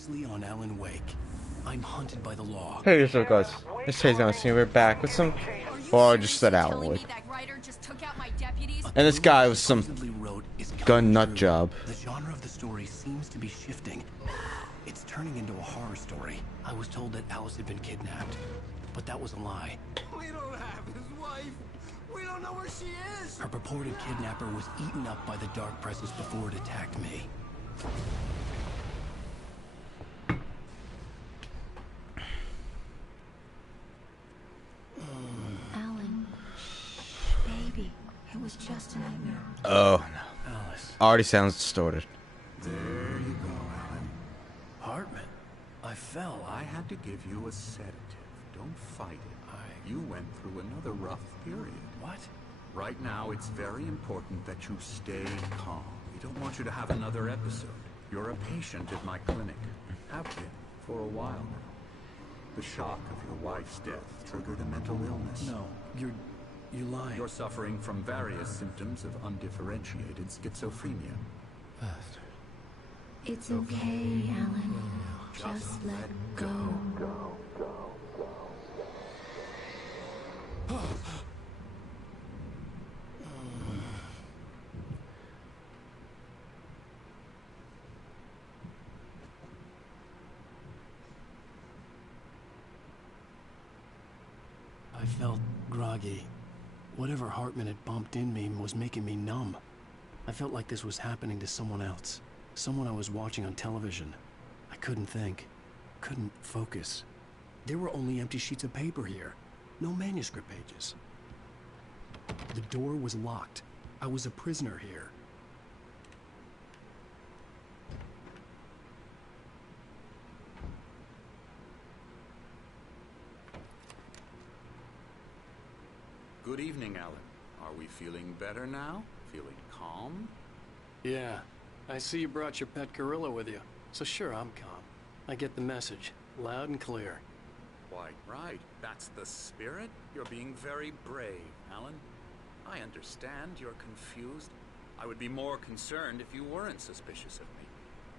previously on Alan Wake. I'm hunted by the law. Hey, so guys, it's TAZEDMOUSE here. We're back with some. Well, I just said Alan Wake. And this guy with some gun nut job. The genre of the story seems to be shifting. It's turning into a horror story. I was told that Alice had been kidnapped, but that was a lie. We don't have his wife. We don't know where she is. Her purported kidnapper was eaten up by the dark presence before it attacked me. Alan, baby, it was just a nightmare. Oh no. Alice. Already sounds distorted. There you go, Alan. Hartman. I fell. I had to give you a sedative. Don't fight it. You went through another rough period. What? Right now, it's very important that you stay calm. We don't want you to have another episode. You're a patient at my clinic. Have been for a while now. The shock of your wife's death triggered a mental illness. No, you're lying. You're suffering from various symptoms of undifferentiated schizophrenia. Bastard. It's okay, Alan. Just let go. I felt groggy. Whatever Hartman had bumped in me was making me numb. I felt like this was happening to someone else. Someone I was watching on television. I couldn't think. Couldn't focus. There were only empty sheets of paper here. No manuscript pages. The door was locked. I was a prisoner here. Good evening, Alan. Are we feeling better now? Feeling calm? Yeah. I see you brought your pet gorilla with you. So sure, I'm calm. I get the message. Loud and clear. Quite right. That's the spirit. You're being very brave, Alan. I understand you're confused. I would be more concerned if you weren't suspicious of me.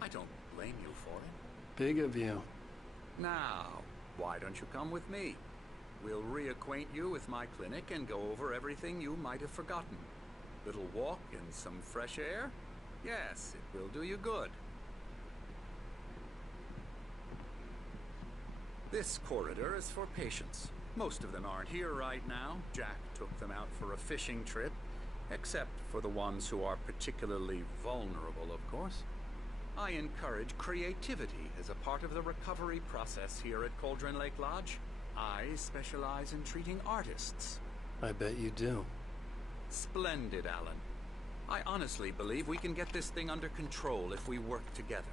I don't blame you for it. Big of you. Now, why don't you come with me? We'll reacquaint you with my clinic and go over everything you might have forgotten. Little walk in some fresh air? Yes, it will do you good. This corridor is for patients. Most of them aren't here right now. Jack took them out for a fishing trip, except for the ones who are particularly vulnerable, of course. I encourage creativity as a part of the recovery process here at Cauldron Lake Lodge. I specialize in treating artists. I bet you do. Splendid, Alan. I honestly believe we can get this thing under control if we work together.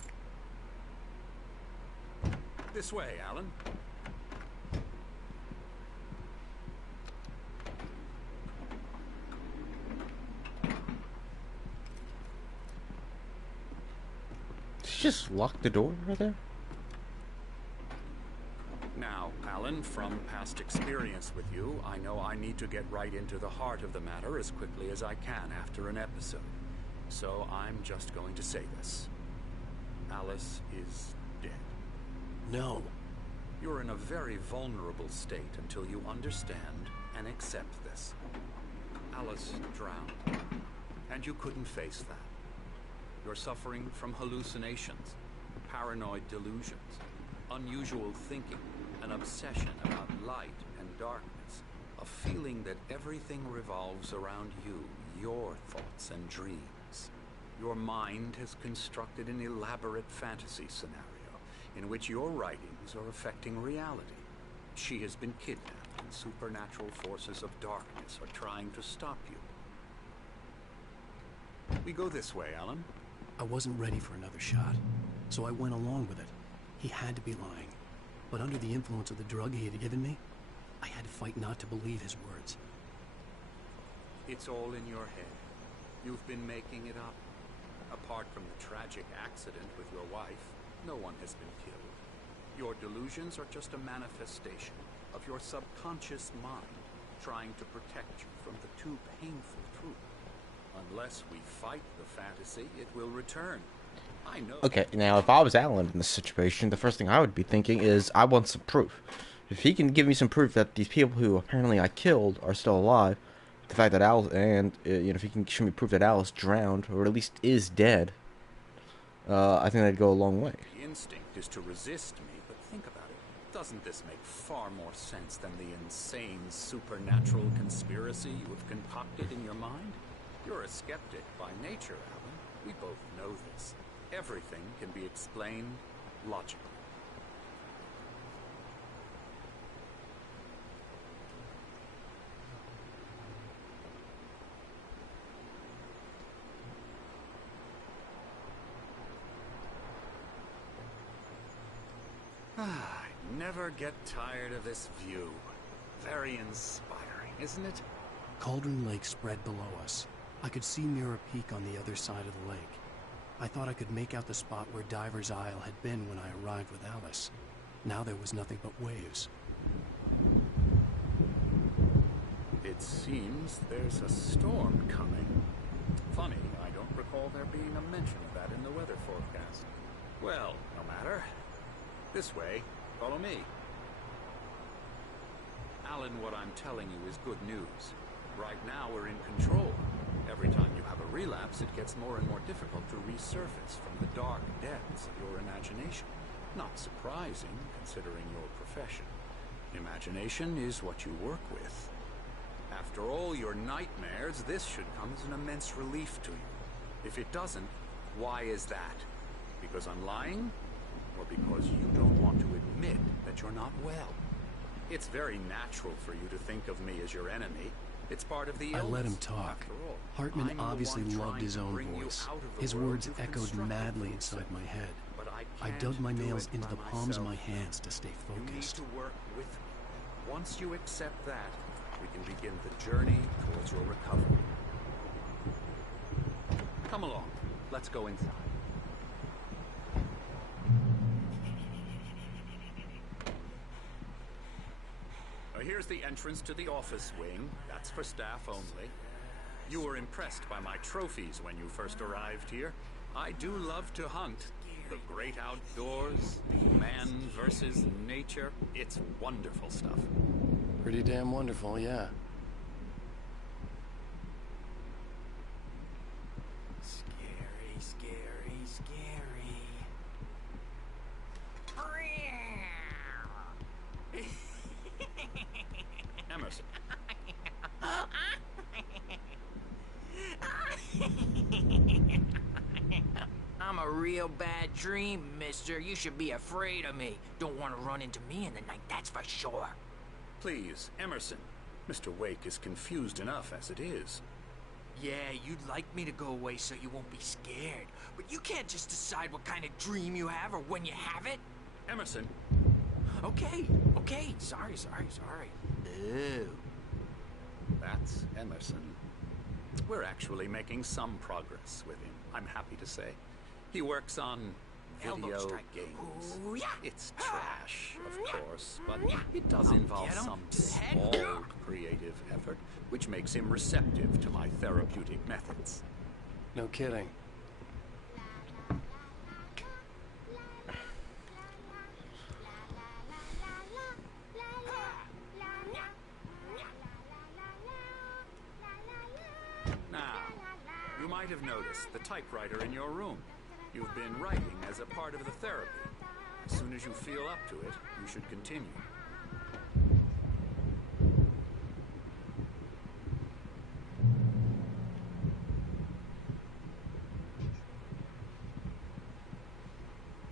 This way, Alan. Did you just lock the door right there? Now, Alan, from past experience with you, I know I need to get right into the heart of the matter as quickly as I can after an episode. So I'm just going to say this. Alice is dead. No. You're in a very vulnerable state until you understand and accept this. Alice drowned, and you couldn't face that. You're suffering from hallucinations, paranoid delusions, unusual thinking, an obsession about light and darkness, a feeling that everything revolves around you, your thoughts and dreams. Your mind has constructed an elaborate fantasy scenario in which your writings are affecting reality. She has been kidnapped, and supernatural forces of darkness are trying to stop you. We go this way, Alan. I wasn't ready for another shot, so I went along with it. He had to be lying. But under the influence of the drug he had given me, I had to fight not to believe his words. It's all in your head. You've been making it up. Apart from the tragic accident with your wife, no one has been killed. Your delusions are just a manifestation of your subconscious mind trying to protect you from the too painful truth. Unless we fight the fantasy, it will return. I know. Okay, now if I was Alan in this situation, the first thing I would be thinking is, I want some proof. If he can give me some proof that these people who apparently I killed are still alive, the fact that Alice, and if he can show me proof that Alice drowned, or at least is dead, I think that'd go a long way. The instinct is to resist me, but think about it. Doesn't this make far more sense than the insane supernatural conspiracy you have concocted in your mind? You're a skeptic by nature, Alan. We both know this. Everything can be explained logically. I never get tired of this view. Very inspiring, isn't it? Cauldron Lake spread below us. I could see Mirror Peak on the other side of the lake. I thought I could make out the spot where Diver's Isle had been when I arrived with Alice. Now there was nothing but waves. It seems there's a storm coming. Funny, I don't recall there being a mention of that in the weather forecast. Well, no matter. This way. Follow me. Alan, what I'm telling you is good news. Right now we're in control. Every time you have a relapse, it gets more and more difficult to resurface from the dark depths of your imagination. Not surprising, considering your profession. Imagination is what you work with. After all your nightmares, this should come as an immense relief to you. If it doesn't, why is that? Because I'm lying? Or because you don't want to admit that you're not well? It's very natural for you to think of me as your enemy. It's part of the illness. I let him talk. Hartman obviously loved his own voice. His words echoed madly inside my head. I dug my nails into the palms of my hands to stay focused. You need to work with me. Once you accept that, we can begin the journey towards your recovery. Come along. Let's go inside. Here's the entrance to the office wing. That's for staff only. You were impressed by my trophies when you first arrived here. I do love to hunt. The great outdoors, man versus nature. It's wonderful stuff. Pretty damn wonderful, yeah. Scary, scary, scary. Emerson. I'm a real bad dream, mister. You should be afraid of me. Don't want to run into me in the night, that's for sure. Please, Emerson. Mr. Wake is confused enough as it is. Yeah, you'd like me to go away so you won't be scared. But you can't just decide what kind of dream you have or when you have it. Emerson. Okay. Sorry. Ew. That's Emerson. We're actually making some progress with him, I'm happy to say. He works on Elbow video strike. games. Ooh, yeah. It's trash, of course, but it does involve get 'em. some small creative effort, which makes him receptive to my therapeutic methods. No kidding. Now, you might have noticed the typewriter in your room. You've been writing as a part of the therapy. As soon as you feel up to it, you should continue.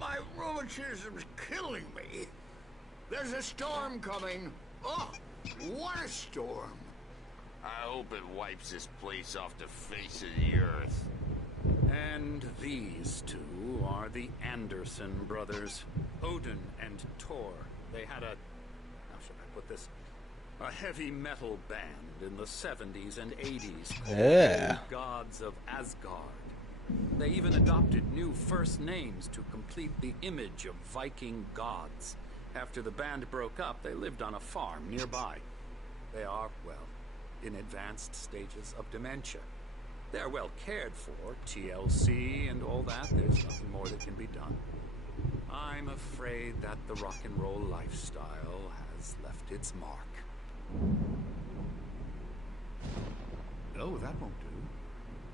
My rheumatism's killing me. There's a storm coming. Oh, what a storm. I hope it wipes this place off the face of the earth. And these two are the Anderson brothers, Odin and Thor. They had a, how should I put this, a heavy metal band in the 70s and 80s called Gods of Asgard. They even adopted new first names to complete the image of Viking gods. After the band broke up, they lived on a farm nearby. They are, well, in advanced stages of dementia. They're well cared for, TLC and all that. There's nothing more that can be done. I'm afraid that the rock and roll lifestyle has left its mark. Oh, that won't do.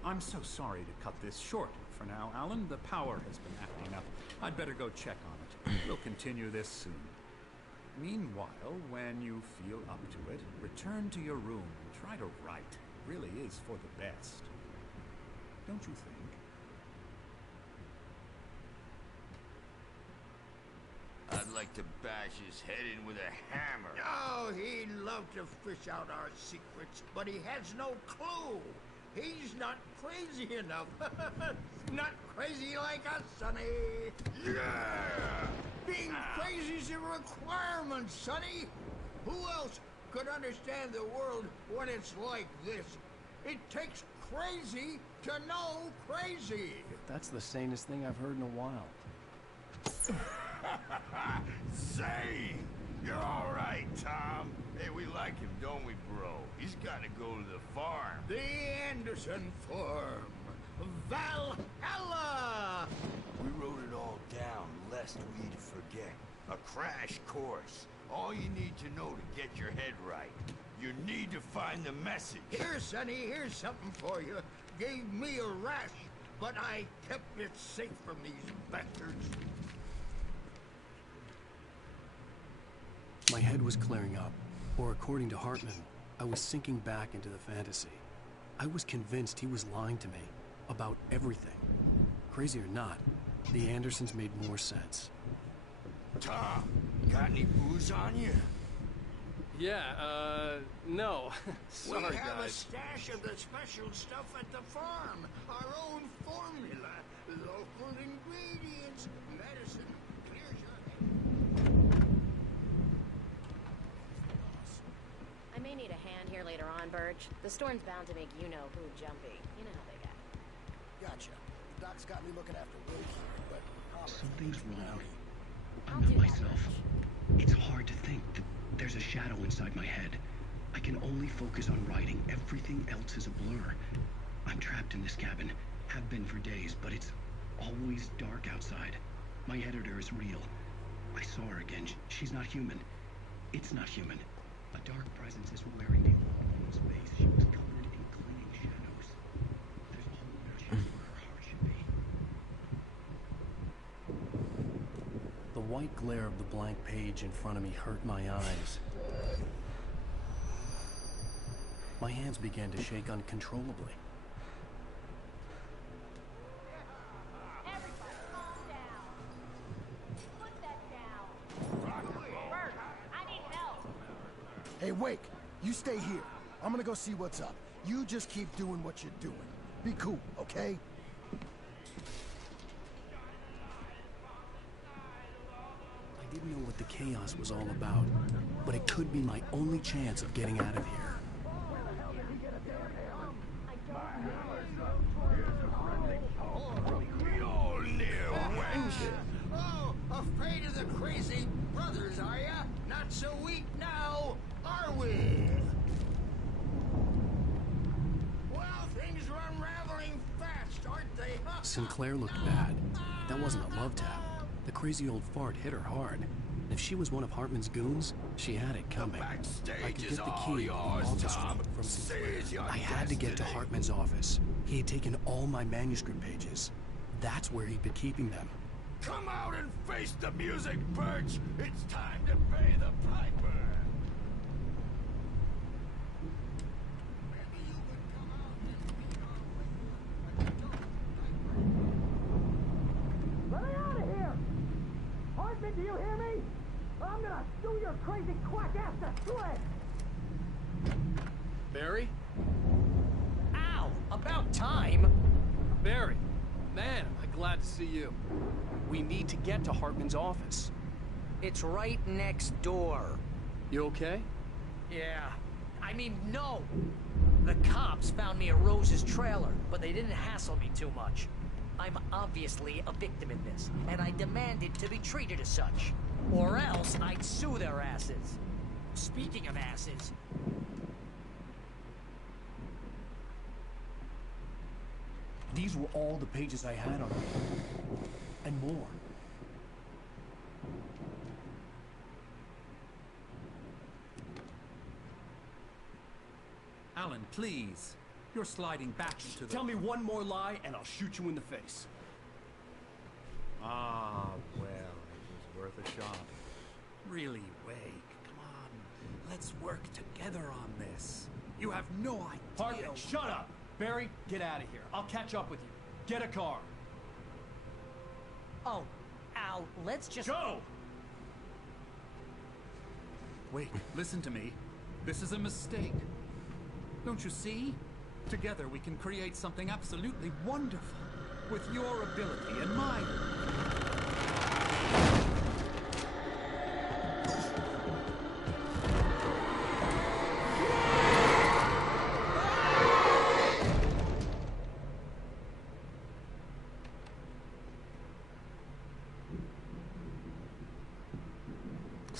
I'm so sorry to cut this short for now, Alan. The power has been acting up. I'd better go check on it. We'll continue this soon. Meanwhile, when you feel up to it, return to your room and try to write. It really is for the best. Don't you think? I'd like to bash his head in with a hammer. Oh, he'd love to fish out our secrets, but he has no clue. He's not crazy enough. Not crazy like us, Sonny. Yeah! Being crazy's a requirement, Sonny. Who else could understand the world when it's like this? It takes crazy to know crazy. That's the sanest thing I've heard in a while. Say, you're all right, Tom. Hey, we like him, don't we, bro? He's got to go to the farm. The Anderson Farm. Valhalla! We wrote it all down, lest we'd forget. A crash course. All you need to know to get your head right. You need to find the message. Here, Sonny, here's something for you. Gave me a rash, but I kept it safe from these bastards. My head was clearing up, or according to Hartman, I was sinking back into the fantasy. I was convinced he was lying to me about everything. Crazy or not, the Andersons made more sense. Tom, got any booze on you? Yeah, no. Sorry, we have guys. a stash of the special stuff at the farm. Our own formula. Local ingredients. Medicine. Clears your head. I may need a hand here later on, Birch. The storm's bound to make you-know-who jumpy. You know how they get. Gotcha. The doc's got me looking after Will here, but... Something's wrong. I'll I'm do not that, myself. It's hard to think that there's a shadow inside my head. I can only focus on writing. Everything else is a blur. I'm trapped in this cabin. Have been for days, but it's always dark outside. My editor is real. I saw her again. She's not human. It's not human. A dark presence is wearing the old woman's face. She was covered in clinging shadows. There's a hole in her chest where her heart should be. The white glare of the blank page in front of me hurt my eyes. My hands began to shake uncontrollably. Everybody calm down. Put that down. Birch, I need help. Hey, Wake, you stay here. I'm gonna go see what's up. You just keep doing what you're doing. Be cool, okay? I didn't know what the chaos was all about, but it could be my only chance of getting out of here. Oh, afraid of the crazy brothers, are ya? Not so weak now, are we? Well, things are unraveling fast, aren't they? Sinclair looked bad. That wasn't a love tap. The crazy old fart hit her hard. If she was one of Hartman's goons, she had it coming. I could get the key to the office from Sinclair. I had to get to Hartman's office. He had taken all my manuscript pages. That's where he'd been keeping them. Come out and face the music, Birch! It's time to pay the piper! Maybe you could come out and be our Let me out of here! Hartman, do you hear me? I'm gonna sew your crazy quack ass to shreds! Barry? Ow! About time! Barry! Man, am I glad to see you. We need to get to Hartman's office. It's right next door. You okay? Yeah. I mean, no! The cops found me at Rose's trailer, but they didn't hassle me too much. I'm obviously a victim in this, and I demanded to be treated as such. Or else I'd sue their asses. Speaking of asses... These were all the pages I had on you. And more. Alan, please. You're sliding back into the... Tell me one more lie and I'll shoot you in the face. Ah, well, it was worth a shot. Really, Wake, come on. Let's work together on this. You have no idea... Hartman, shut up! Barry, get out of here. I'll catch up with you. Get a car. Oh, Al, let's just... Go! Wait, listen to me. This is a mistake. Don't you see? Together we can create something absolutely wonderful. With your ability and mine.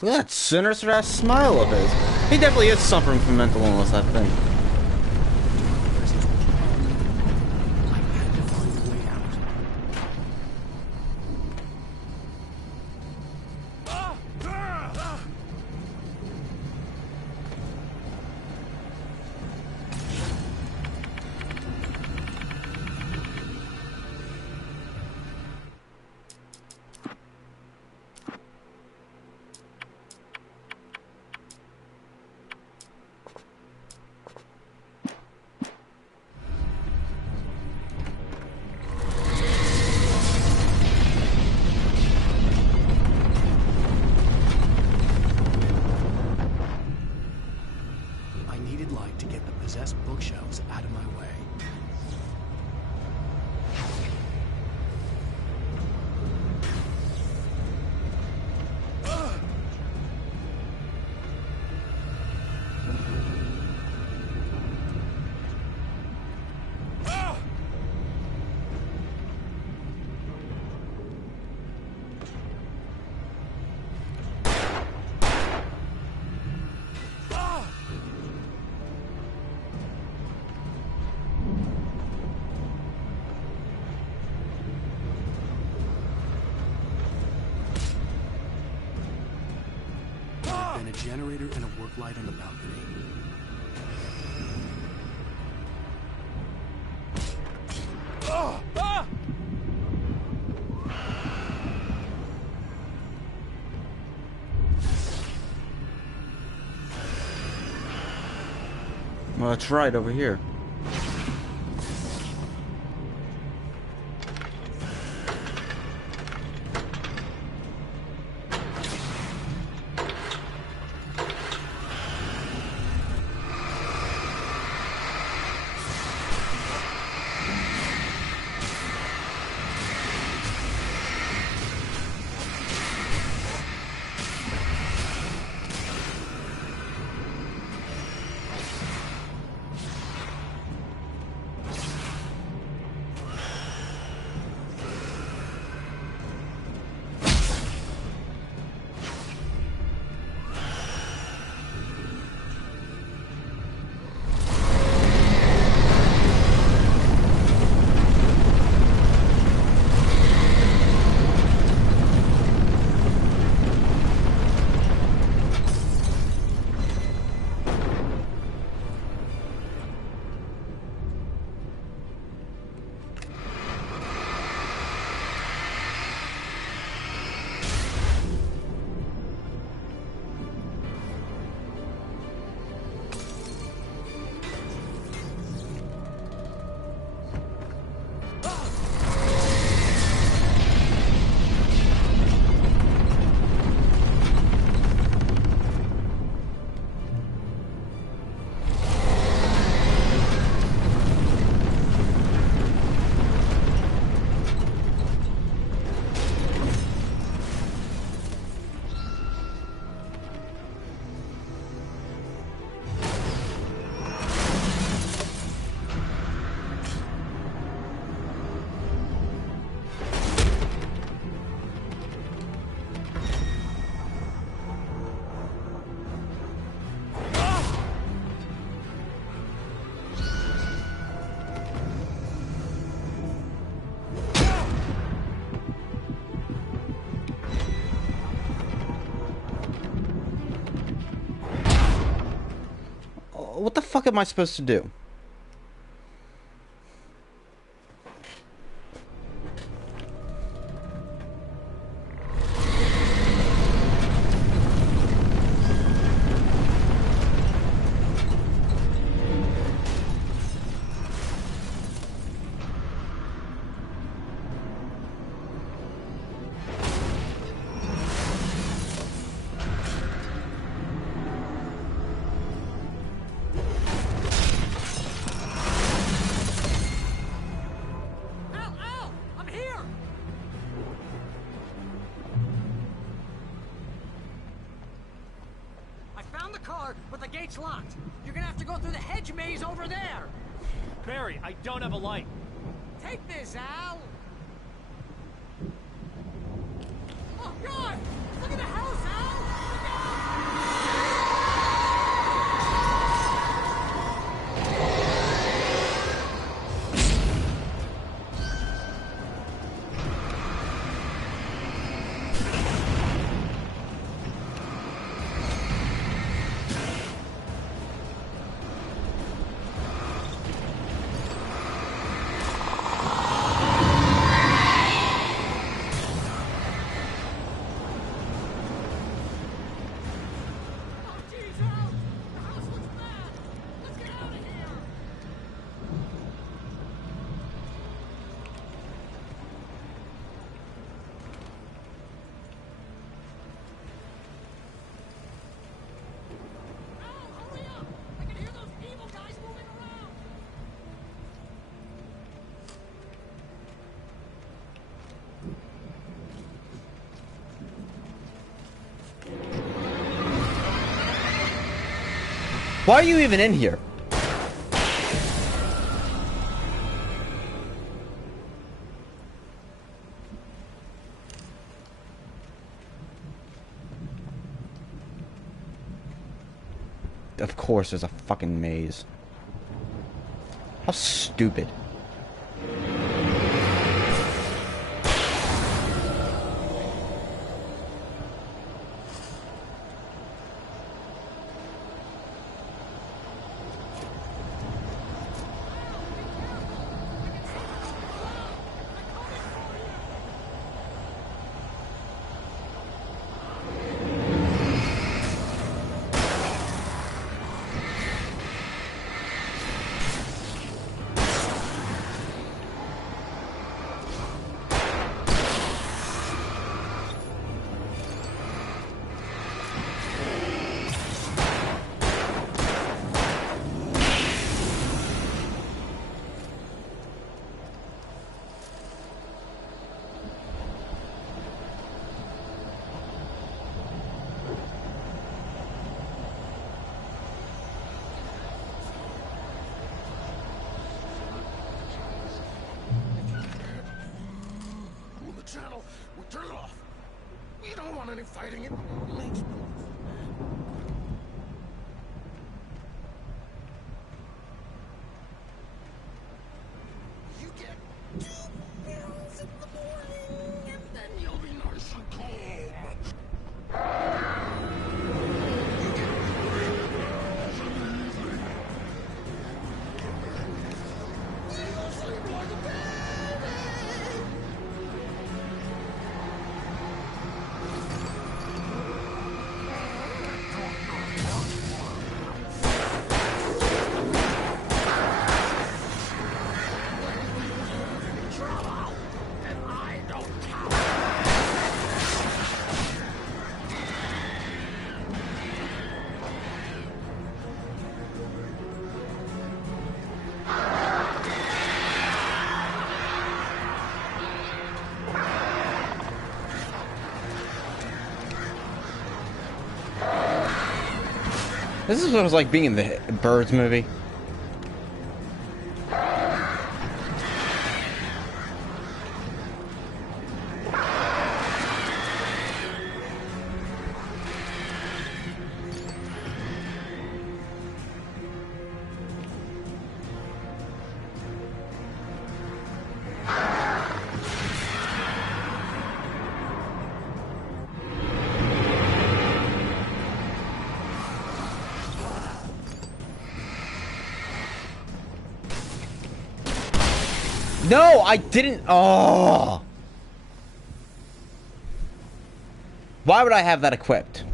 Look at that sinister ass smile of his. He definitely is suffering from mental illness, I think. Bookshelves out of my way. And a generator and a work light on the balcony. Well, that's right, over here. what the fuck am I supposed to do? But the gate's locked. You're gonna have to go through the hedge maze over there. Barry, I don't have a light. Take this, Al. Oh, God! Look at the house, Al! Why are you even in here? Of course there's a fucking maze. How stupid. Channel, we turn it off. We don't want any fighting. It makes no. You get 2 pills in the morning, and then you'll be nice and calm. You get 3 pills in the evening. You'll sleep like a baby. This is what it was like being in the Birds movie. No, I didn't. Oh. Why would I have that equipped?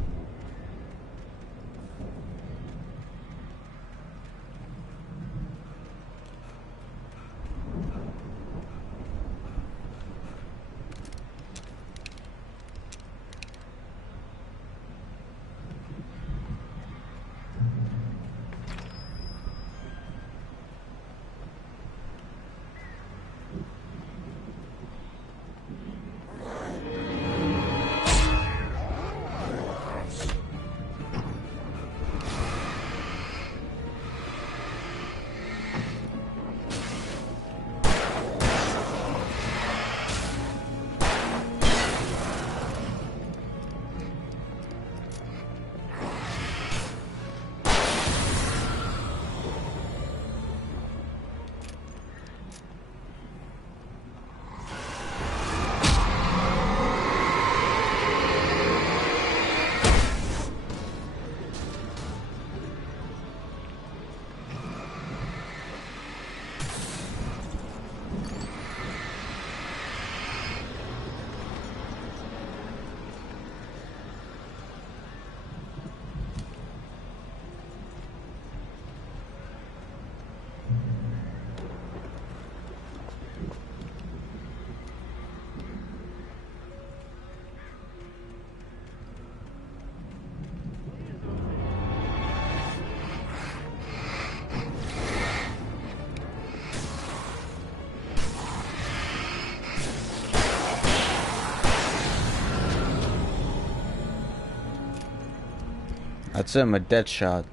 That's him, a dead shot.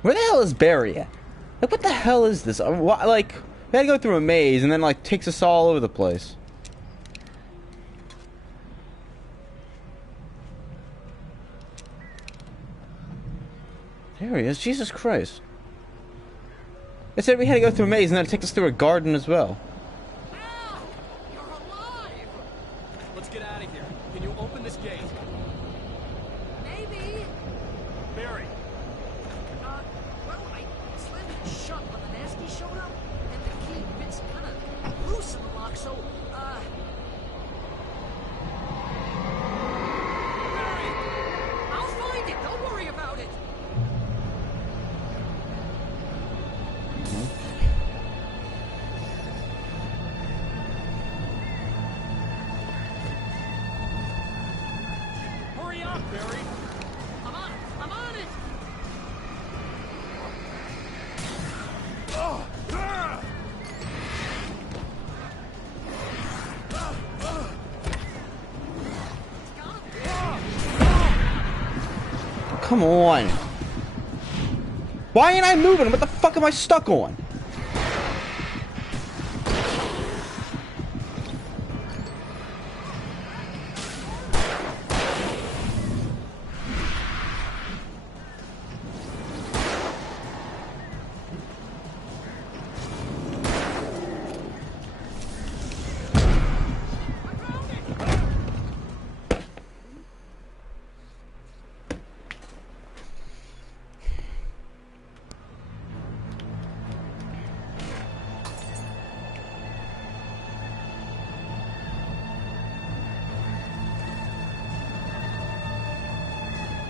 Where the hell is Barry at? Like, what the hell is this? Like, we had to go through a maze and then, like, takes us all over the place. There he is. Jesus Christ. It said we had to go through a maze and then it takes us through a garden as well. Let's get out of here. Can you open this gate? Maybe. Barry. Well, I slammed it shut when the nasty showed up, and the key fits kind of loose in the lock, so, Barry! I'll find it! Don't worry about it! Hurry up, Barry! I'm on it! I'm on it! Come on. Why ain't I moving? What the fuck am I stuck on?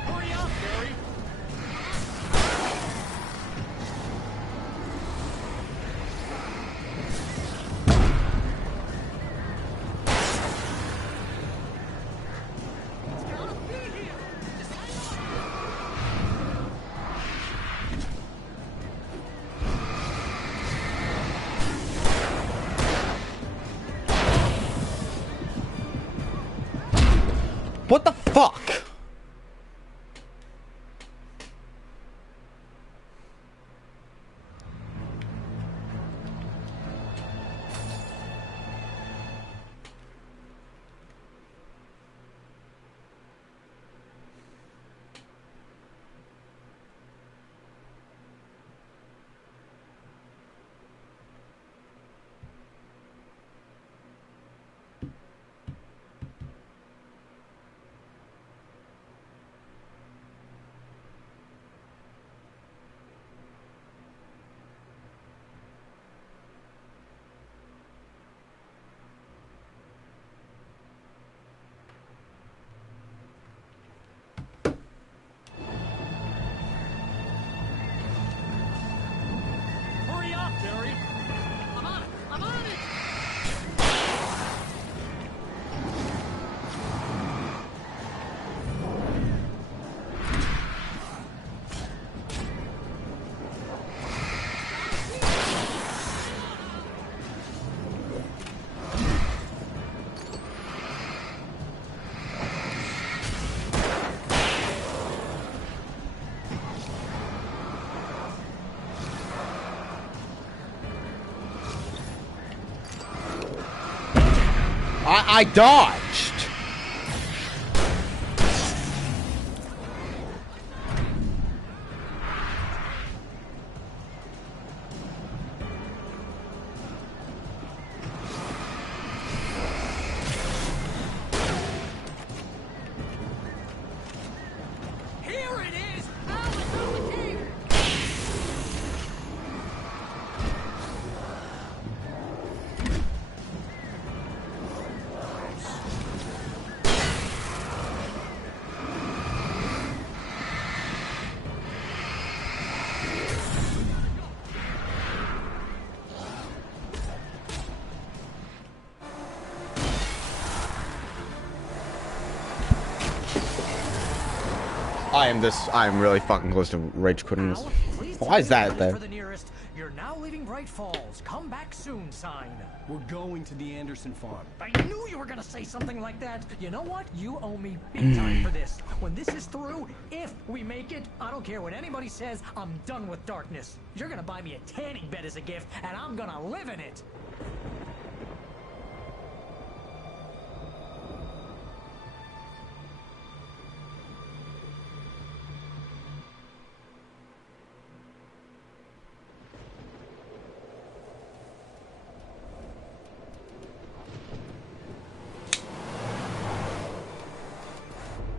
Hurry up, Barry! What the fuck? I dodged. Here it is! Alice out the cave! I am really fucking close to rage quitting this. Al, please Why is tell me that you're headed there? for the nearest "You're now leaving Bright Falls. Come back soon" sign. We're going to the Anderson farm. I knew you were gonna say something like that. You know what? You owe me big time for this. When this is through, if we make it, I don't care what anybody says, I'm done with darkness. You're gonna buy me a tanning bed as a gift, and I'm gonna live in it.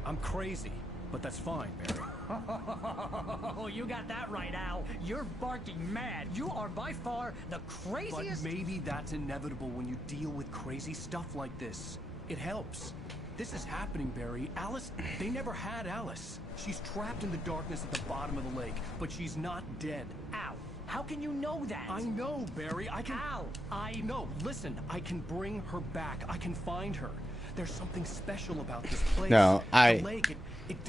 I'm crazy, but that's fine, Barry. Oh, you got that right, Al. You're barking mad. You are by far the But craziest. maybe that's inevitable when you deal with crazy stuff like this. It helps. This is happening, Barry. Alice, they never had Alice. She's trapped in the darkness at the bottom of the lake, but she's not dead. Al, how can you know that? I know, Barry. I can... Al, No, listen. I can bring her back. I can find her. There's something special about this place. No, The lake,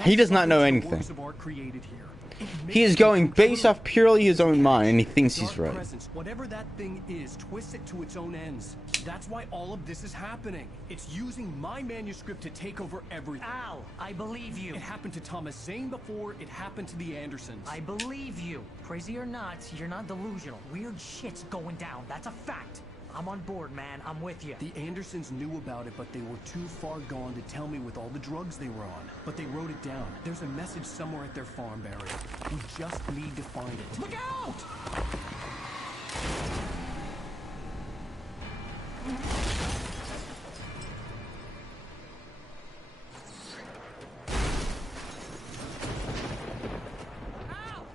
he does not know something to anything. works of art created here. It He is makes going it come based true. off purely his own mind, and he thinks he's Dark right. presence, whatever that thing is, twist it to its own ends. That's why all of this is happening. It's using my manuscript to take over everything. Al, I believe you. It happened to Thomas Zane before, it happened to the Andersons. I believe you. Crazy or not, you're not delusional. Weird shit's going down. That's a fact. I'm on board, man. I'm with you. The Andersons knew about it, but they were too far gone to tell me with all the drugs they were on. But they wrote it down. There's a message somewhere at their farm, Barry. We just need to find it. Look out! Al!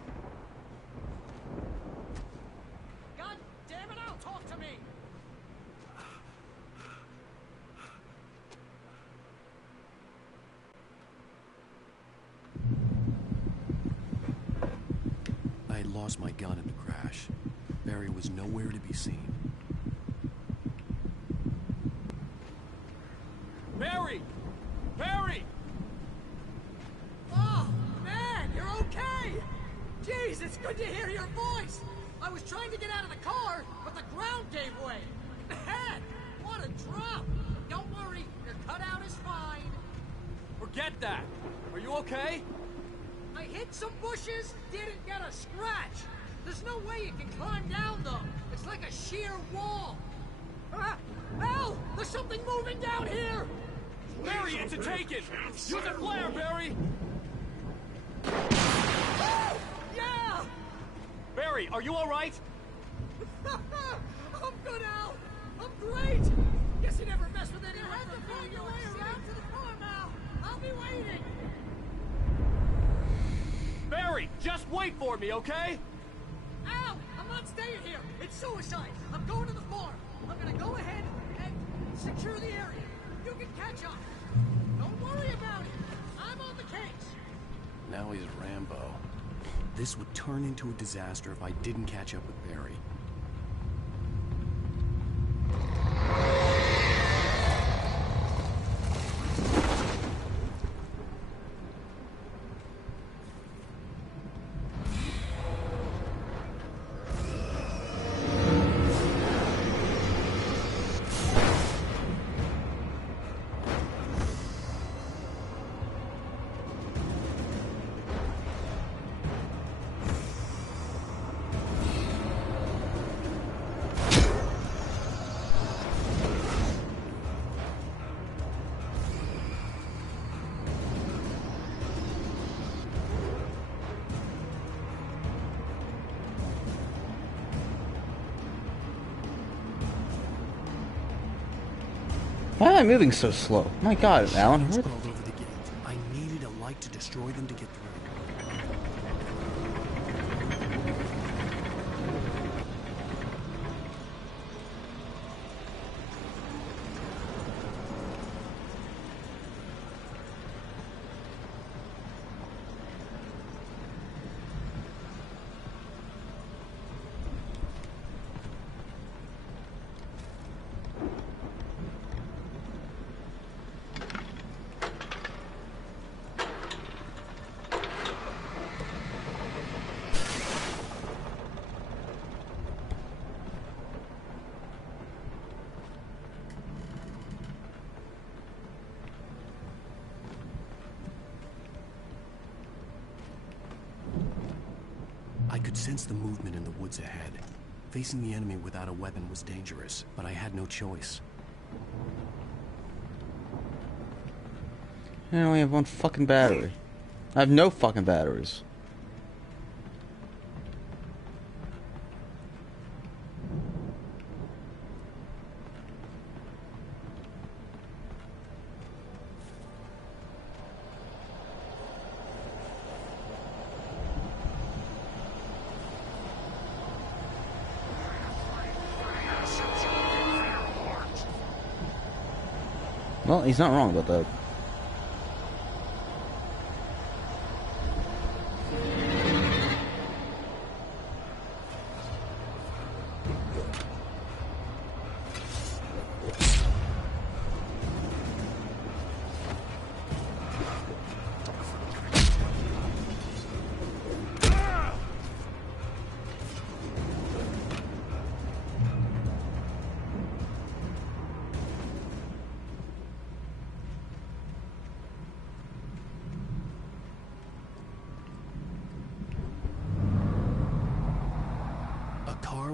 God damn it, Al, talk to me! I had lost my gun in the crash. Barry was nowhere to be seen. Barry! Barry! Oh, man, you're okay! Jeez, it's good to hear your voice! I was trying to get out of the car, but the ground gave way! Man, what a drop! Don't worry, your cutout is fine. Forget that! Are you okay? I hit some bushes, didn't get a scratch. There's no way you can climb down, though. It's like a sheer wall. Ah! Al! There's something moving down here! Barry, it's a take-it! Use a flare, Barry! Ah! Yeah! Barry, are you alright? I'm good, Al! I'm great! Guess you never mess with anyone from New York City. To the farm, Al! I'll be waiting! Barry, just wait for me, okay? Al! I'm not staying here! It's suicide! I'm going to the farm! I'm gonna go ahead and secure the area. You can catch up. Don't worry about it. I'm on the case. Now he's Rambo. This would turn into a disaster if I didn't catch up with Barry. Why am I moving so slow? My God, Alan. Crawled over the gate. I needed a light to destroy them to get through. I could sense the movement in the woods ahead. Facing the enemy without a weapon was dangerous, but I had no choice. I only have one fucking battery. I have no fucking batteries. Well, he's not wrong about that.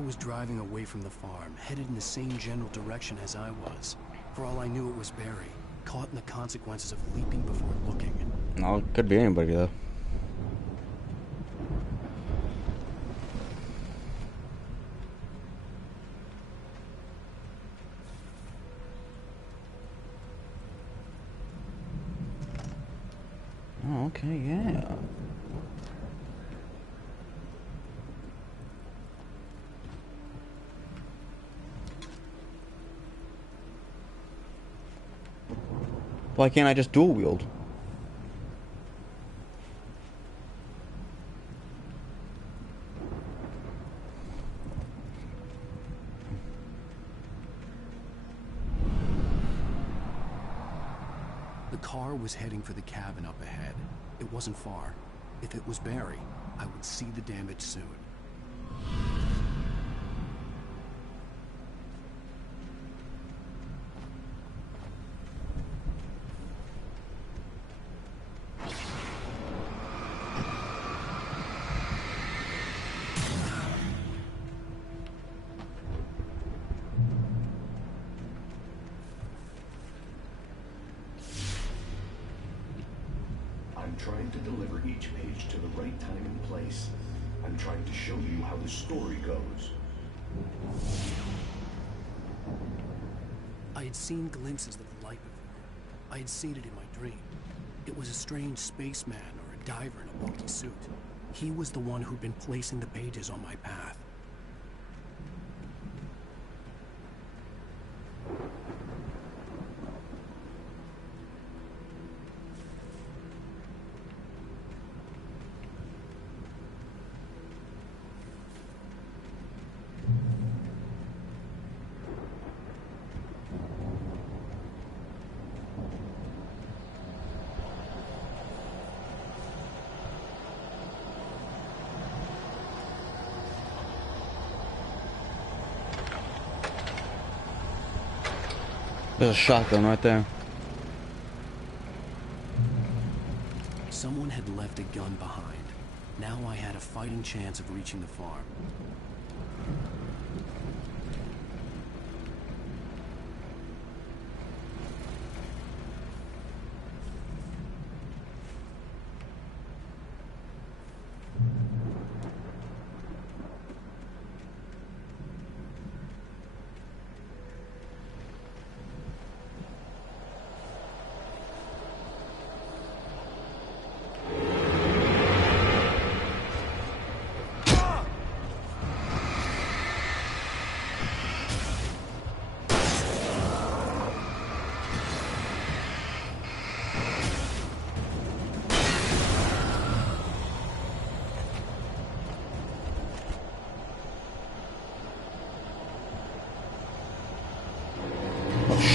Was driving away from the farm, headed in the same general direction as I was. For all I knew, it was Barry, caught in the consequences of leaping before looking. No, it could be anybody though. Oh, okay, yeah. Why can't I just dual wield? The car was heading for the cabin up ahead. It wasn't far. If it was Barry, I would see the damage soon. I'm trying to deliver each page to the right time and place. I'm trying to show you how the story goes. I had seen glimpses of the light before. I had seen it in my dream. It was a strange spaceman or a diver in a bulky suit. He was the one who'd been placing the pages on my path. There's a shotgun right there. Someone had left a gun behind. Now I had a fighting chance of reaching the farm.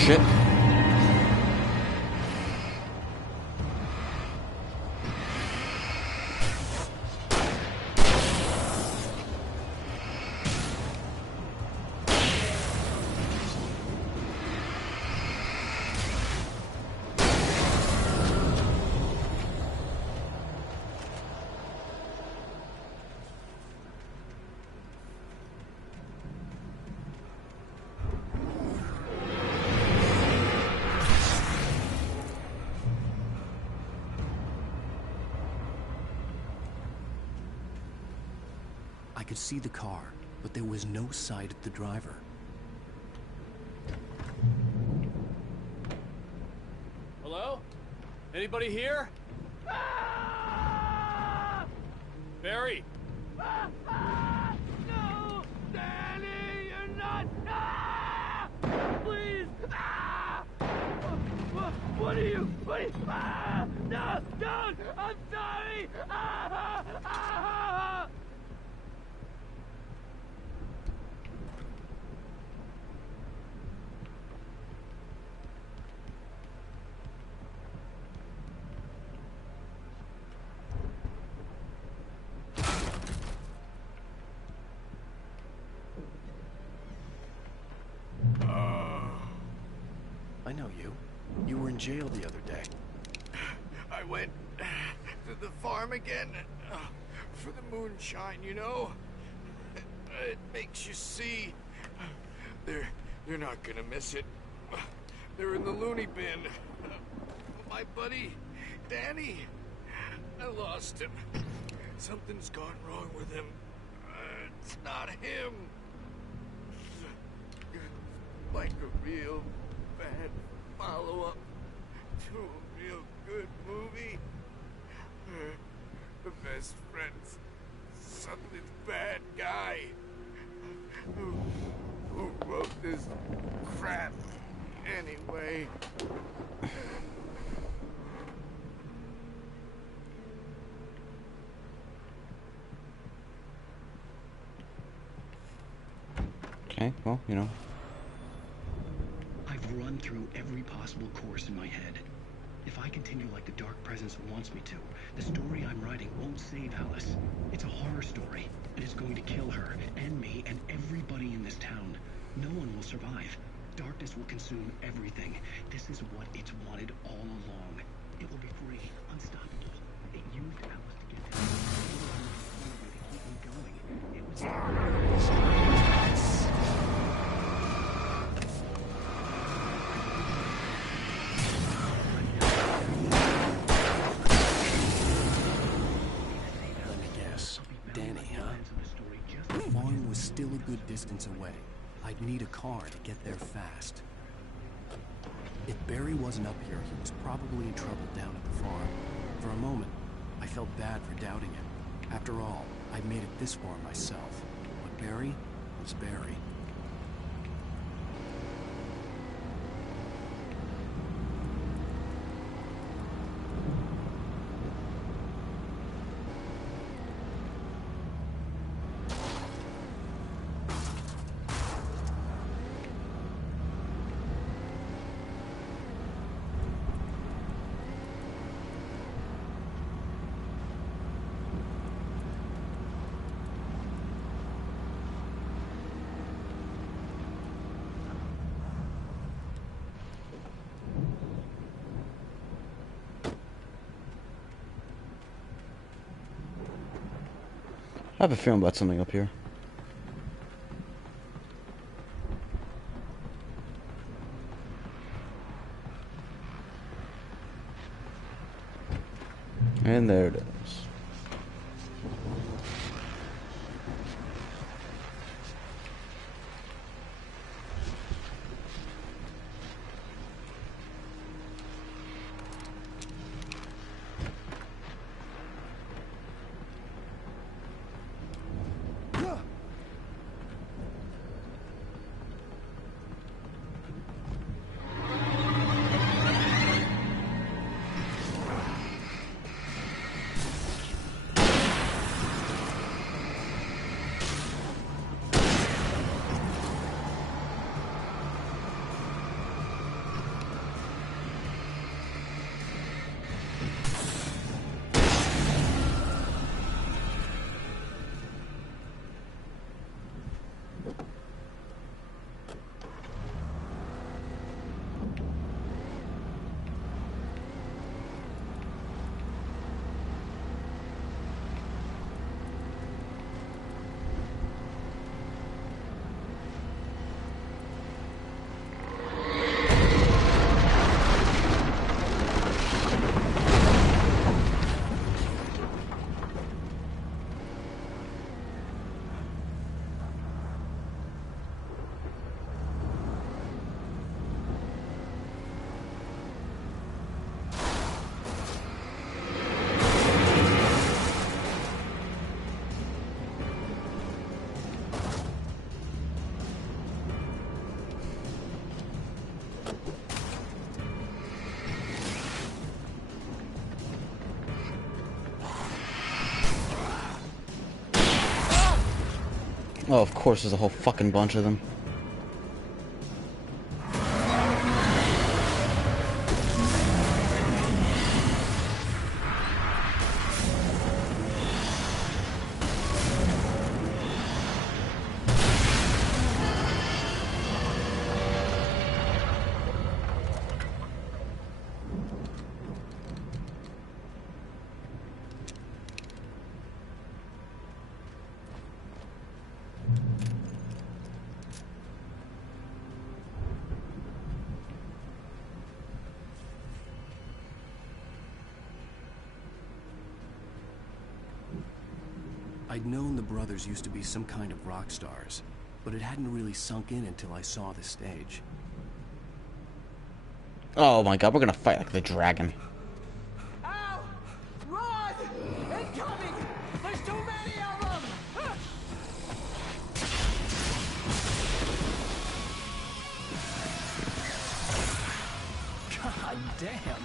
shit. I could see the car, but there was no sight of the driver. Hello? Anybody here? Barry? No! Danny, you're not... Please! What are you... No! Don't! I'm sorry! I know you. You were in jail the other day. I went to the farm again for the moonshine, you know? It makes you see. They're not gonna miss it. They're in the loony bin. My buddy, Danny, I lost him. Something's gone wrong with him. It's not him. Like a real bad follow-up to a real good movie. The best friend's suddenly the bad guy. Who wrote this crap anyway? Okay, well, you know. I've run through every possible course in my head. If I continue like the Dark Presence wants me to, the story I'm writing won't save Alice. It's a horror story, and it's going to kill her, and me, and everybody in this town. No one will survive. Darkness will consume everything. This is what it's wanted all along. It will be free, unstoppable. It used Alice to get there. It was to keep me going. It was... Still a good distance away. I'd need a car to get there fast. If Barry wasn't up here, he was probably in trouble down at the farm. For a moment, I felt bad for doubting him. After all, I'd made it this far myself. But Barry was Barry. I have a feeling about something up here. And there it is. Oh, of course, there's a whole fucking bunch of them. I'd known the brothers used to be some kind of rock stars, but it hadn't really sunk in until I saw the stage. Oh my god, we're gonna fight like the dragon. Ow! Run! Incoming! There's too many of them! God damn!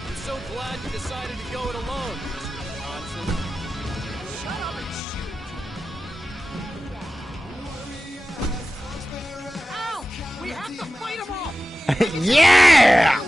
I'm so glad you decided to go it alone, Mr. Johnson. Shut up and shoot! Ow! We have to fight them all! Yeah!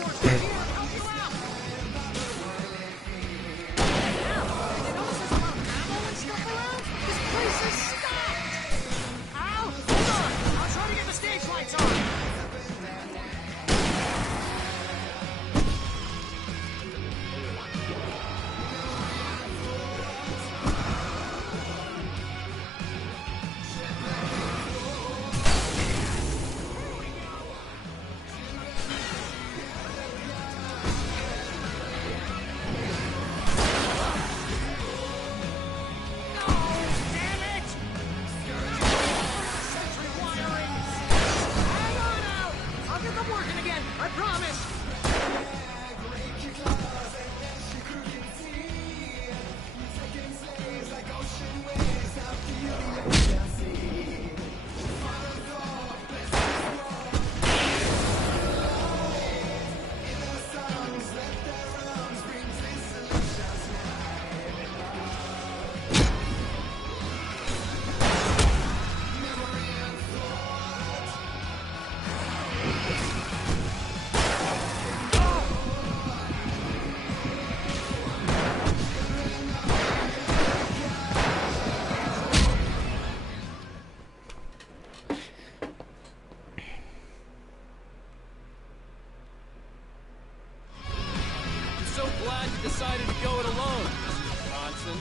I'm so glad you decided to go it alone, Mr. Johnson.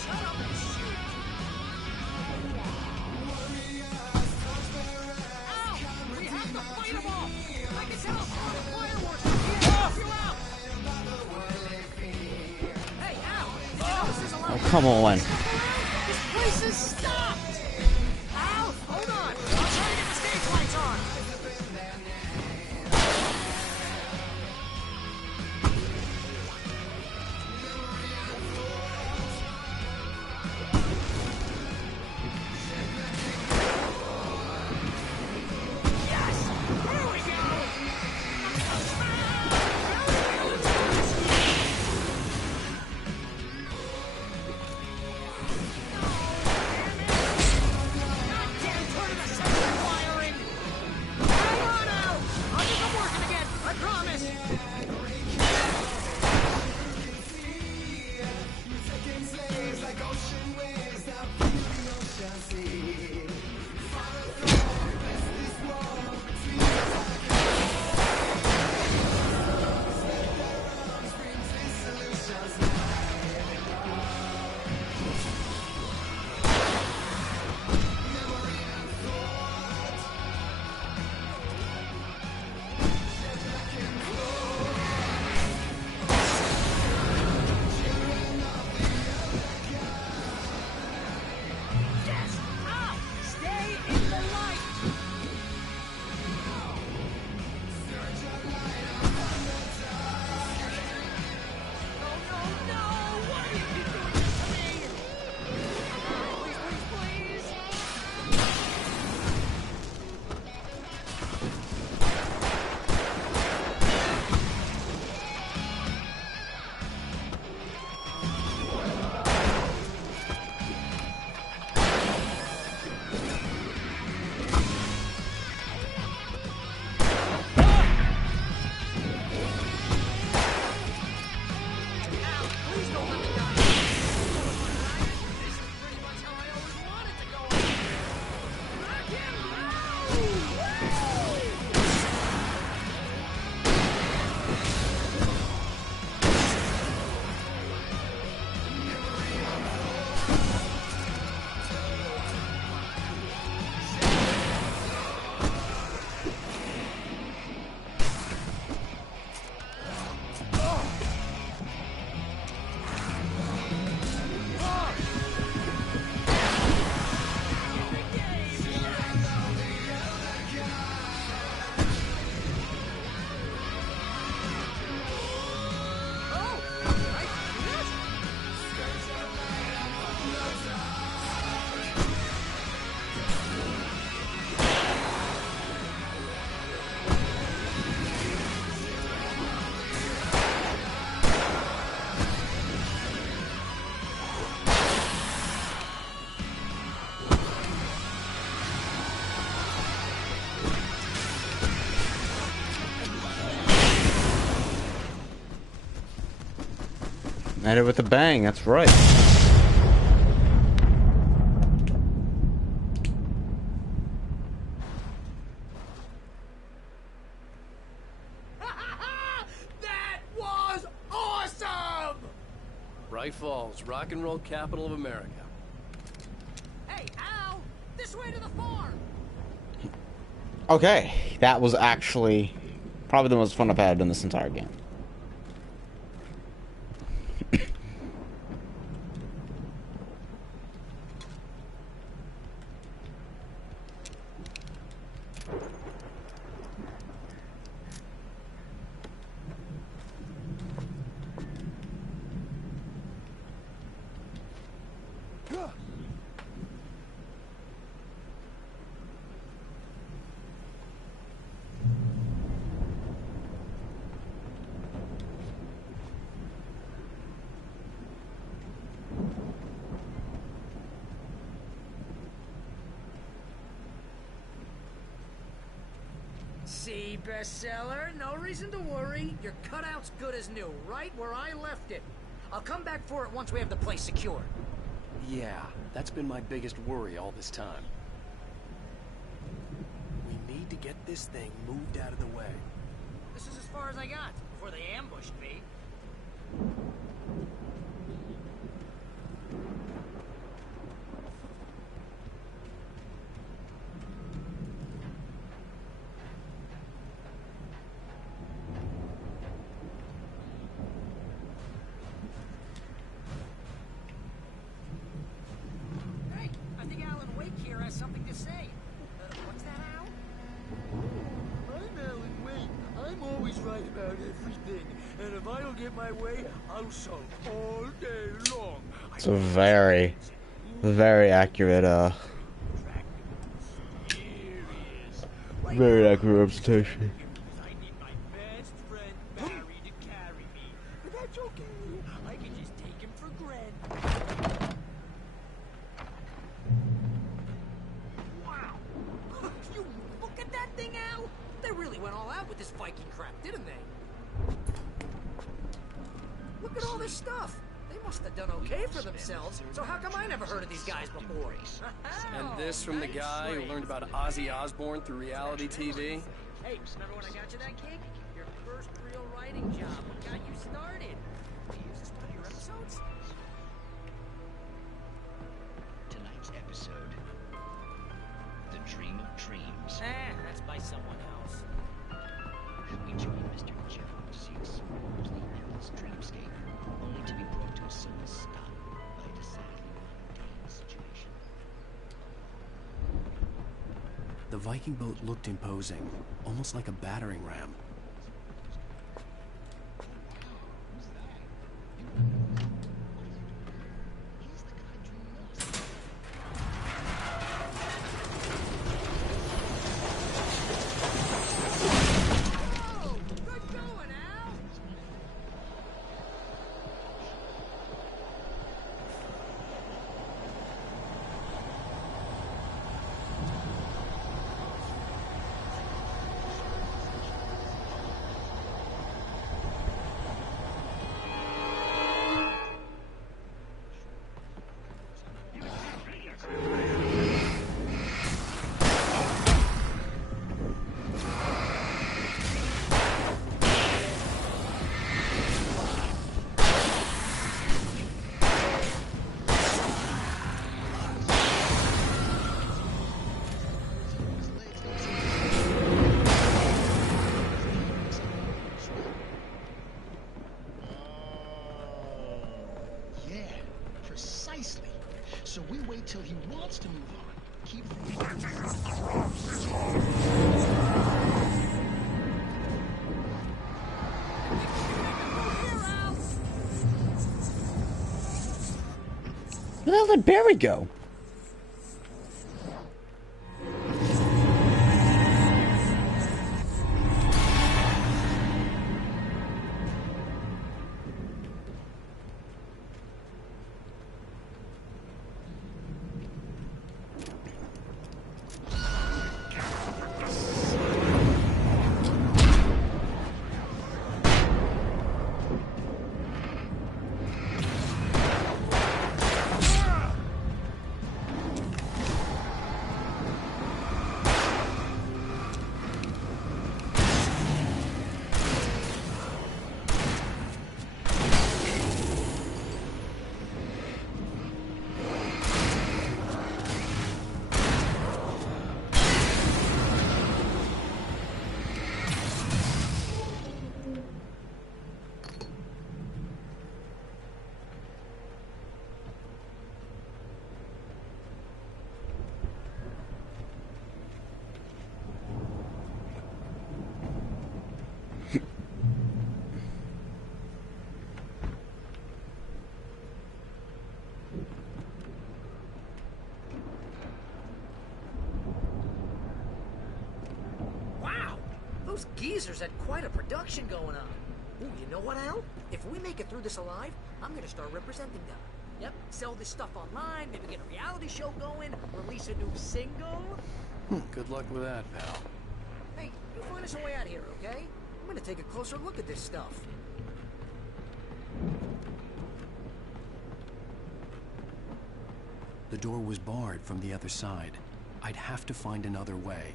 Shut up and shoot! Ow! We have to fight them all! I can tell! The fireworks are here to help you out! Hey, ow! Did you notice there's a lot of Come on. This place is stopped! Ow! Hold on! I'll try to get the stage lights on! Yes! Here we go! Ended with a bang, that's right. That was awesome! Bright Falls, rock and roll capital of America. Hey, Al! This way to the farm! Okay, that was actually probably the most fun I've had in this entire game. See, bestseller, no reason to worry. Your cutout's good as new, right where I left it. I'll come back for it once we have the place secured. Yeah, that's been my biggest worry all this time. We need to get this thing moved out of the way. This is as far as I got before they ambushed me. Hey, I think Alan Wake here has something to say. What's that, Al? I'm Alan Wake. I'm always right about everything. And if I don't get my way, I'll sulk all day long. It's a very, very accurate, very accurate representation. I need my best friend Barry to carry me. But that's okay. I can just take him for granted. Wow! You look at that thing, Al! They really went all out with this Viking crap, didn't they? Look at all this stuff! They must have done okay for themselves, so how come I never heard of these guys before? And this from the guy who learned about Ozzy Osbourne through reality TV? Hey, remember when I got you that gig? Your first real writing job. What got you started? Do you use this one of your episodes? Tonight's episode, The Dream of Dreams. That's by someone else. We join Mr. Jeff Seek's smoothly endless dreamscape, only to be brought to a sudden stop by a decidedly mundane situation. The Viking boat looked imposing, almost like a battering ram. So we wait till he wants to move on. Keep Where the hell did Barry go? Those geezers had quite a production going on. Ooh, you know what, Al? If we make it through this alive, I'm gonna start representing them. Yep, sell this stuff online, maybe get a reality show going, release a new single. Good luck with that, pal. Hey, you find us a way out here, okay? I'm gonna take a closer look at this stuff. The door was barred from the other side. I'd have to find another way.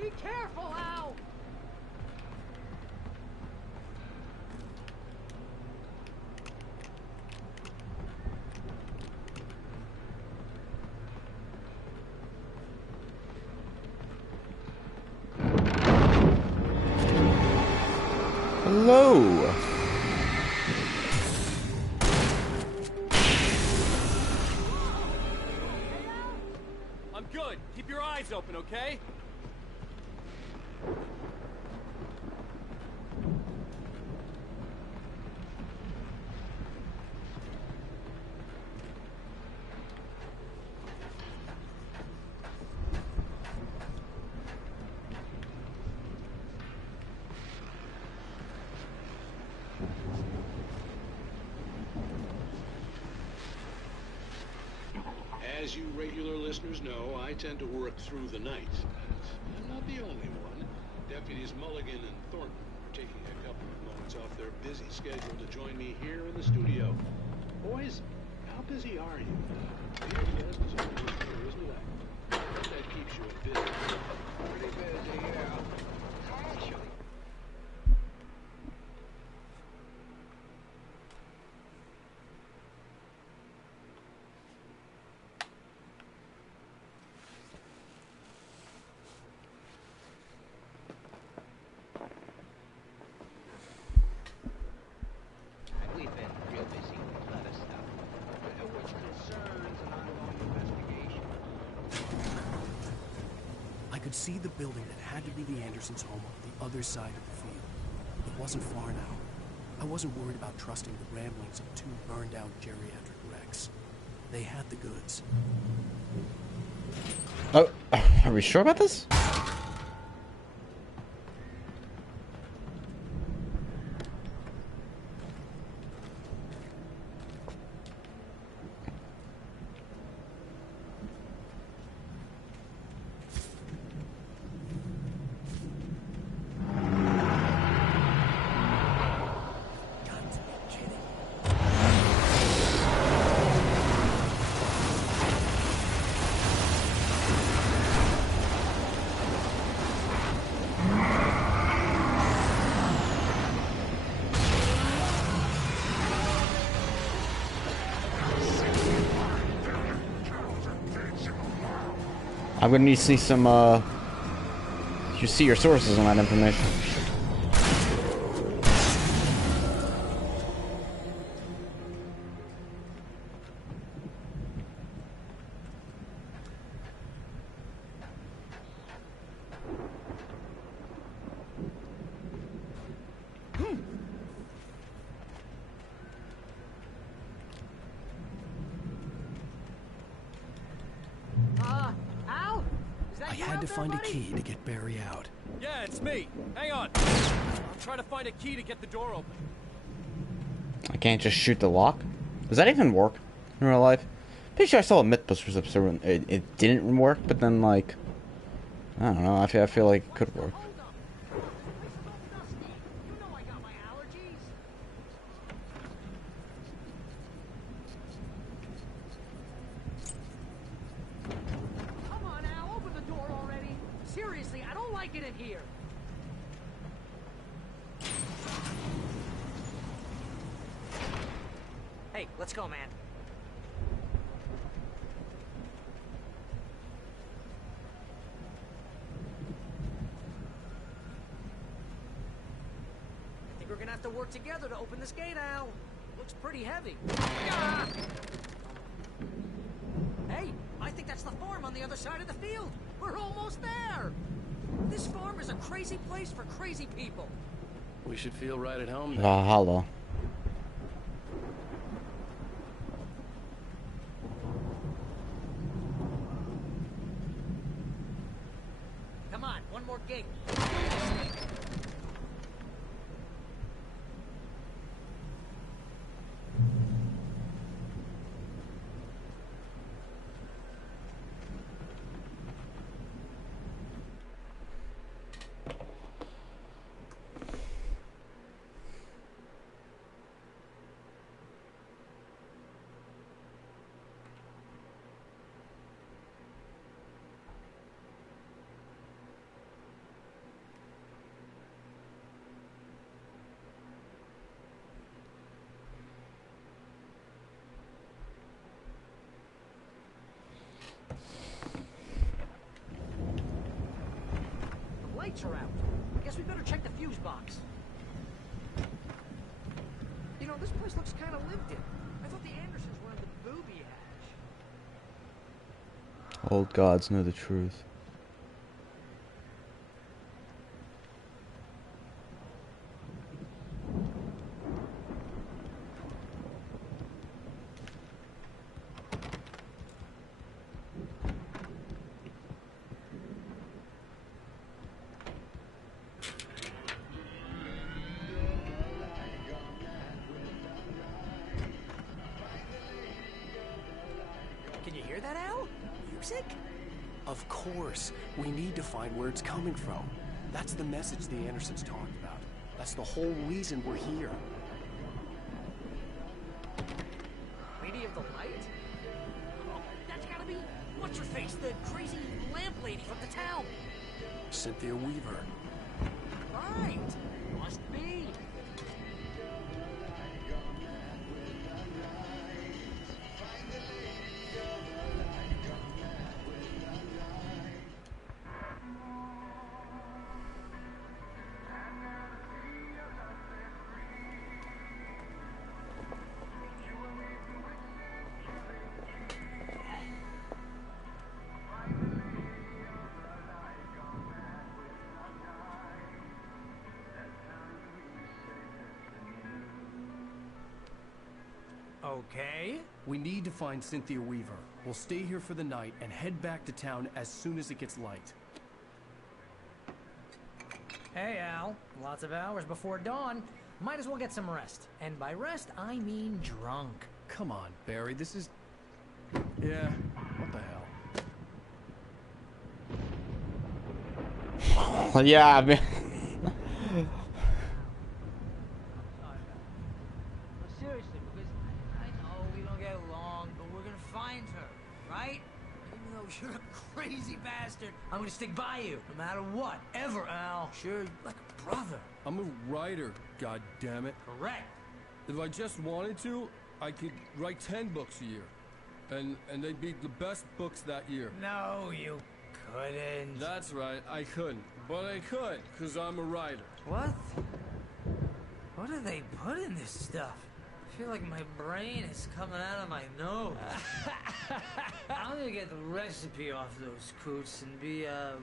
Be careful, Al! Hello. I'm good. Keep your eyes open, okay? As you regular listeners know, I tend to work through the night. I'm not the only one. Deputies Mulligan and Thornton are taking a couple of moments off their busy schedule to join me here in the studio. Boys, how busy are you? Being a guest is always here, isn't it? I hope that keeps you busy. Pretty busy, yeah. Actually. We've been real busy with other stuff, which concerns an ongoing investigation. I could see the building that had to be the Andersons' home on the other side of the field. It wasn't far now. I wasn't worried about trusting the ramblings of two burned-out geriatric wrecks. They had the goods. Oh, are we sure about this? I'm gonna need to see some, you see your sources on that information. Al? Is I that you had out to there, find a buddy? key to get Barry out. Yeah, it's me. Hang on. I'm trying to find a key to get the door open. I can't just shoot the lock? Does that even work in real life? Pretty sure I saw a Mythbusters episode when it didn't work, but then, like, I don't know, I feel like it could work. Come on, Al, open the door already. Seriously, I don't like it in here. Hey, let's go, man. I think we're gonna have to work together to open this gate, Al. Looks pretty heavy. Ah! Hey, I think that's the farm on the other side of the field. We're almost there! This farm is a crazy place for crazy people. We should feel right at home then. Valhalla. Come on, one more gig. Lights are out. I guess we better check the fuse box. You know, this place looks kind of lived in. I thought the Andersons were in the booby hatch. Old gods know the truth. Can you hear that, Al? Music? Of course. We need to find where it's coming from. That's the message the Andersons talked about. That's the whole reason we're here. Lady of the Light? Oh, that's gotta be... What's her face? The crazy lamp lady from the town. Cynthia Weaver. Right. Must be. Okay. We need to find Cynthia Weaver. We'll stay here for the night and head back to town as soon as it gets light. Hey, Al. Lots of hours before dawn. Might as well get some rest. And by rest, I mean drunk. Come on, Barry, this is... Yeah, what the hell? Yeah, I mean... Seriously, because I know we don't get along, but we're gonna find her, right? Even though you're a crazy bastard, I'm gonna stick by you, no matter what, ever, Al. Sure, like a brother. I'm a writer, goddammit. Correct. If I just wanted to, I could write 10 books a year. And they'd be the best books that year. No, you couldn't. That's right, I couldn't. But I could, because I'm a writer. What? What do they put in this stuff? I feel like my brain is coming out of my nose. I'm gonna get the recipe off those coots and be a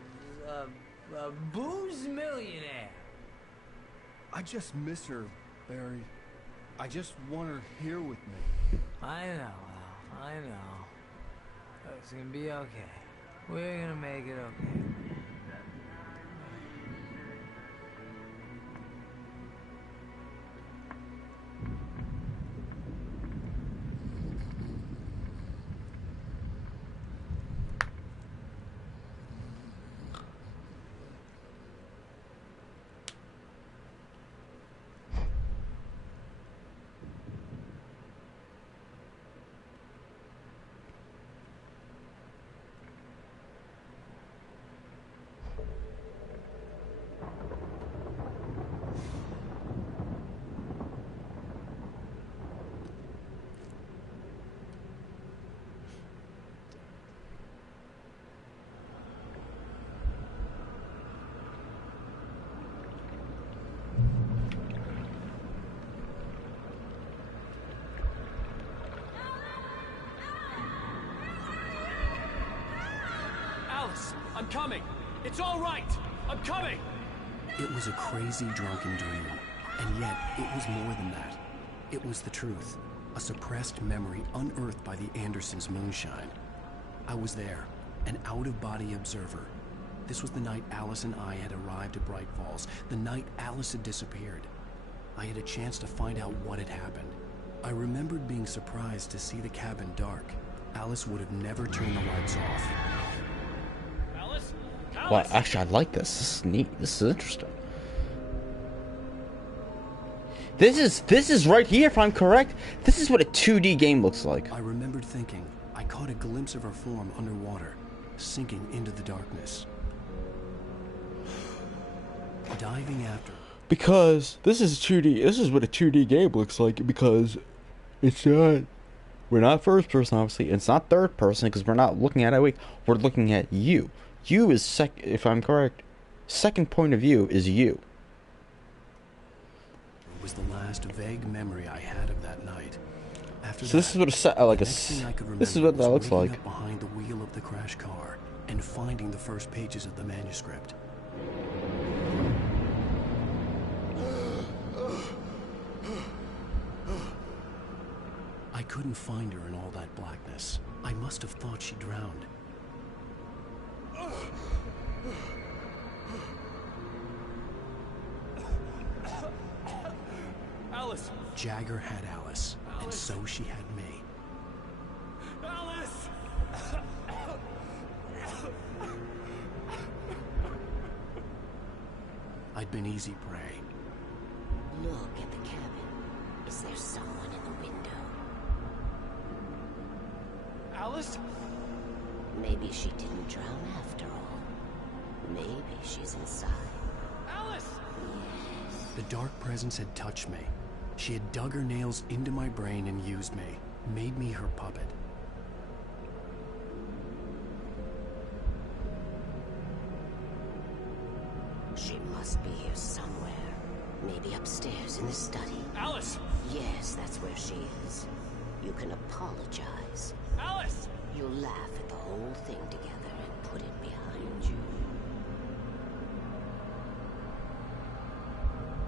booze millionaire. I just miss her, Barry. I just want her here with me. I know, Al. I know. It's gonna be okay. We're gonna make it okay. I'm coming. It's all right. I'm coming. It was a crazy drunken dream, and yet it was more than that. It was the truth, a suppressed memory unearthed by the Andersons' moonshine. I was there, an out-of-body observer. This was the night Alice and I had arrived at Bright Falls, the night Alice had disappeared. I had a chance to find out what had happened. I remembered being surprised to see the cabin dark. Alice would have never turned the lights off. Alice? Well, actually, I like this. This is neat. This is interesting. This is right here, if I'm correct. This is what a 2D game looks like. I remembered thinking, I caught a glimpse of her form underwater, sinking into the darkness. Diving after. Because this is 2D. This is what a 2D game looks like. Because it's not. We're not first person, obviously. It's not third person because we're not looking at it. We're looking at you. You is if I'm correct, second point of view is you. It was the last vague memory I had of that night. After So this is what this is what that looks like. Up behind the wheel of the crash car and finding the first pages of the manuscript. I couldn't find her in all that blackness. I must have thought she drowned. Alice! Jagger had Alice, and so she had me. Alice! I'd been easy prey. Look at the cabin. Is there someone in the window? Alice? Maybe she didn't drown after all. Maybe she's inside. Alice! Yes. The dark presence had touched me. She had dug her nails into my brain and used me, made me her puppet. She must be here somewhere. Maybe upstairs in the study. Alice! Yes, that's where she is. You can apologize. Alice! You'll laugh at the whole thing together and put it behind you.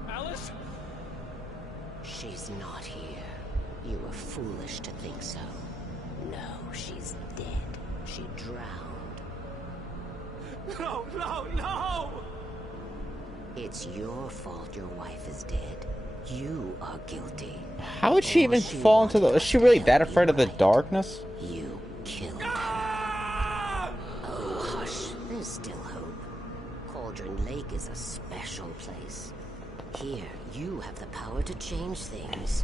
Alice? She's not here. You were foolish to think so. No, she's dead. She drowned. No, no, no! It's your fault your wife is dead. You are guilty. How would she even fall into the... Is she really that afraid of the darkness? You killed her. Oh, hush. There's still hope. Cauldron Lake is a special place. Here, you have the power to change things.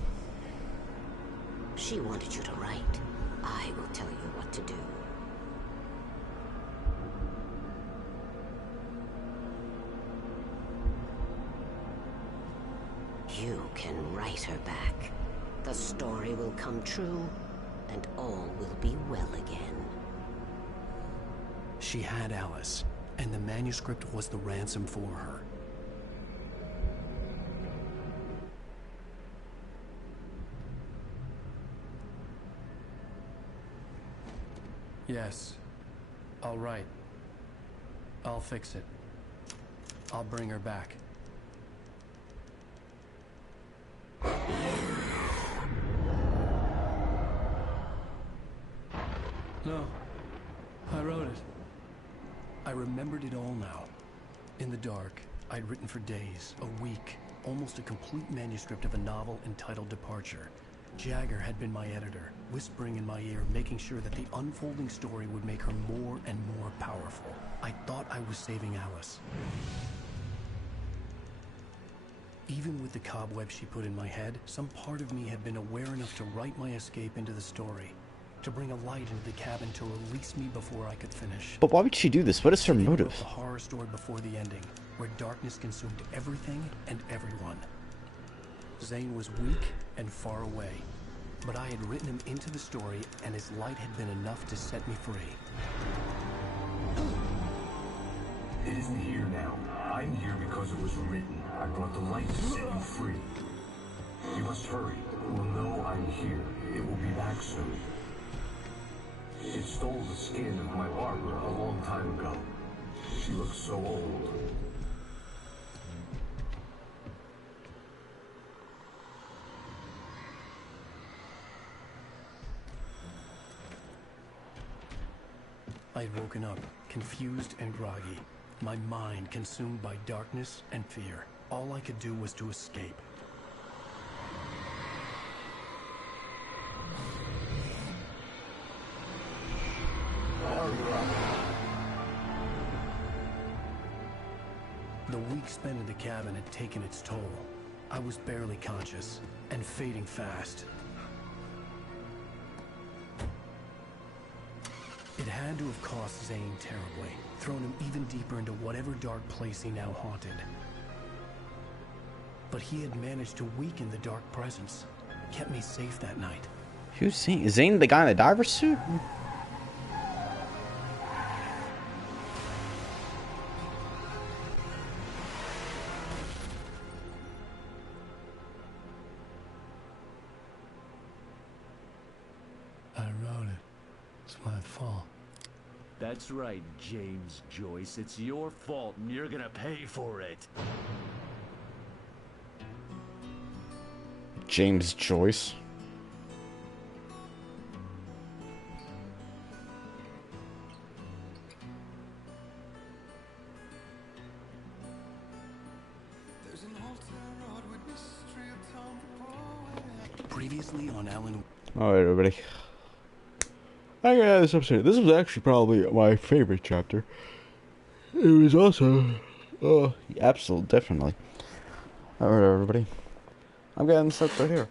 She wanted you to write. I will tell you what to do. You can write her back. The story will come true, and all will be well again. She had Alice, and the manuscript was the ransom for her. Yes. All right. I'll fix it. I'll bring her back. No. I wrote it. I remembered it all now. In the dark, I'd written for days, a week, almost a complete manuscript of a novel entitled Departure. Jagger had been my editor, whispering in my ear, making sure that the unfolding story would make her more and more powerful. I thought I was saving Alice. Even with the cobweb she put in my head, some part of me had been aware enough to write my escape into the story, to bring a light into the cabin to release me before I could finish. But why would she do this? What is her motive? The horror story before the ending, where darkness consumed everything and everyone. Zane was weak and far away, but I had written him into the story, and his light had been enough to set me free. It isn't here now. I'm here because it was written. I brought the light to set you free. You must hurry. It will know I'm here. It will be back soon. It stole the skin of my barber a long time ago. She looks so old. I'd woken up, confused and groggy, my mind consumed by darkness and fear. All I could do was to escape. The week spent in the cabin had taken its toll. I was barely conscious, and fading fast. It had to have cost Zane terribly, thrown him even deeper into whatever dark place he now haunted. But he had managed to weaken the dark presence, kept me safe that night. Who's Zane? Is Zane the guy in the diver suit? I wrote it. It's my fault. That's right, James Joyce. It's your fault, and you're gonna pay for it. James Joyce. Previously on Alan. Alright, everybody. I got this episode. This was actually probably my favorite chapter. It was also, absolutely, definitely. Alright, everybody. I'm getting this up right here.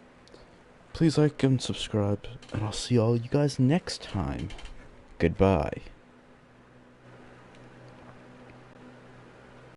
Please like and subscribe, and I'll see all you guys next time. Goodbye.